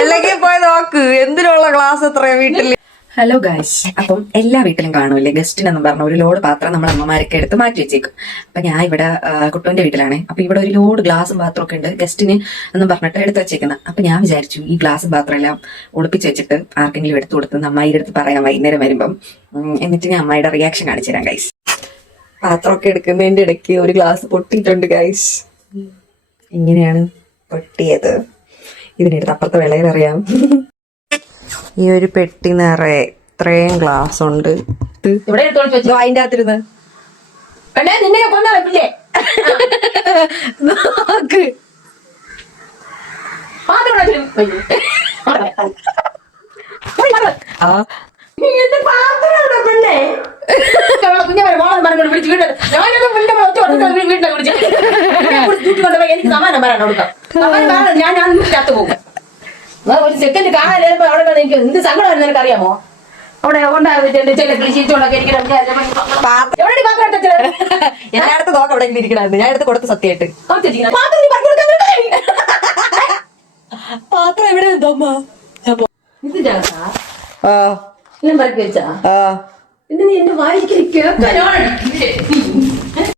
അല്ലെങ്കിൽ പോയി നോക്ക് എന്തിനുള്ള ക്ലാസ് എത്രയാ വീട്ടില്. ഹലോ ഗൈസ്, അപ്പം എല്ലാ വീട്ടിലും കാണൂല്ലേ ഗസ്റ്റിനെന്നും പറഞ്ഞ ഒരു ലോഡ് പാത്രം നമ്മൾ അമ്മമാരൊക്കെ എടുത്ത് മാറ്റി വെച്ചേക്കും. അപ്പൊ ഞാൻ ഇവിടെ കുട്ടുവിന്റെ വീട്ടിലാണ്. അപ്പൊ ഇവിടെ ഒരു ലോഡ് ഗ്ലാസും പാത്രം ഒക്കെ ഉണ്ട് ഗസ്റ്റിന് എന്നും പറഞ്ഞിട്ട് എടുത്ത് വെച്ചേക്കുന്നത്. അപ്പൊ ഞാൻ വിചാരിച്ചു ഈ ഗ്ലാസും പാത്രം എല്ലാം ഒളിപ്പിച്ച് വെച്ചിട്ട് ആർക്കെങ്കിലും എടുത്തു കൊടുത്ത് അമ്മായിയുടെ അടുത്ത് പറയാം വൈകുന്നേരം വരുമ്പം. എന്നിട്ട് ഞാൻ അമ്മായിയുടെ റിയാക്ഷൻ കാണിച്ചു തരാം ഗൈസ്. പാത്രമൊക്കെ എടുക്കുന്നതിന്റെ ഇടയ്ക്ക് ഒരു ഗ്ലാസ് പൊട്ടിയിട്ടുണ്ട് ഗൈസ്. ഇങ്ങനെയാണ് പൊട്ടിയത്. ഇതിനെടുത്ത് അപ്പുറത്തെ വിളയിലറിയാം. ഈ ഒരു പെട്ടി നിറയെ ഇത്രയും ഗ്ലാസ് ഉണ്ട്. അതിന്റെ അകത്തിരുന്ന് നോക്ക്. ഒരു സെക്കൻഡ് കാണാൻ അവിടെ എനിക്ക് എന്ത് സങ്കടം വരുന്ന നിനക്ക് അറിയാമോ? അവിടെ ഉണ്ടാകുന്നുണ്ട് ചില കൃഷിച്ചോണ്ടൊക്കെ എല്ലായിടത്ത് നോക്കാം അവിടെ ഇരിക്കണത്. ഞാൻ എടുത്ത് കൊടുത്ത് സത്യമായിട്ട് പാത്രം എവിടെ ഞാൻ പറക്കി വെച്ചാ പിന്നെ നീ എന്റെ വായിക്കൽ കേൾക്കാനാണ്